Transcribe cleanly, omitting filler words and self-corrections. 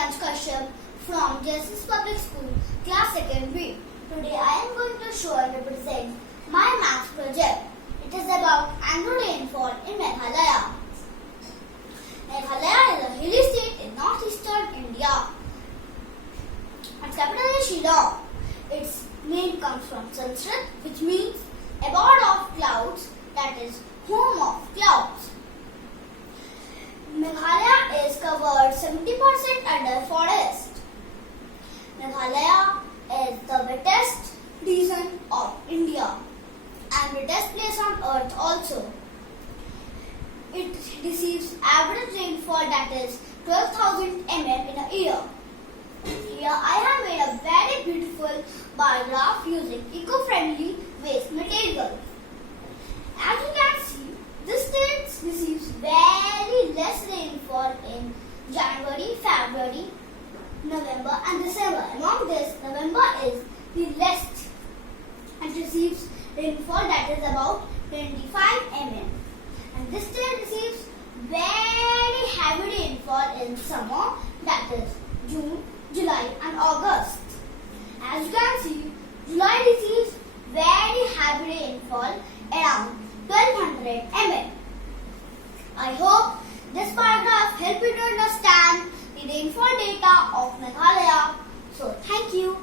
Priyansh Kashyap from JSS Public School, Class 2nd B. Today I am going to show and represent my maths project. It is about annual rainfall in Meghalaya. Meghalaya is a hilly state in northeastern India. Its capital is Shillong. Its name comes from Sanskrit, which means abode of clouds, that is, home of clouds. Meghalaya is covered 70% under forest. Meghalaya is the wettest region of India and wettest place on earth also. It receives average rainfall that is 12,000 mm in a year. Here I have made a very beautiful bar graph using eco-friendly waste material. As you can see, this state receives very less rainfall in January, February, November and December. Among this, November is the least and receives rainfall that is about 25 mm. And this state receives very heavy rainfall in summer, that is June, July and August. As you can see, July receives very heavy rainfall around 1200 mm. I hope this paragraph helped you to understand the rainfall data of Meghalaya. So thank you.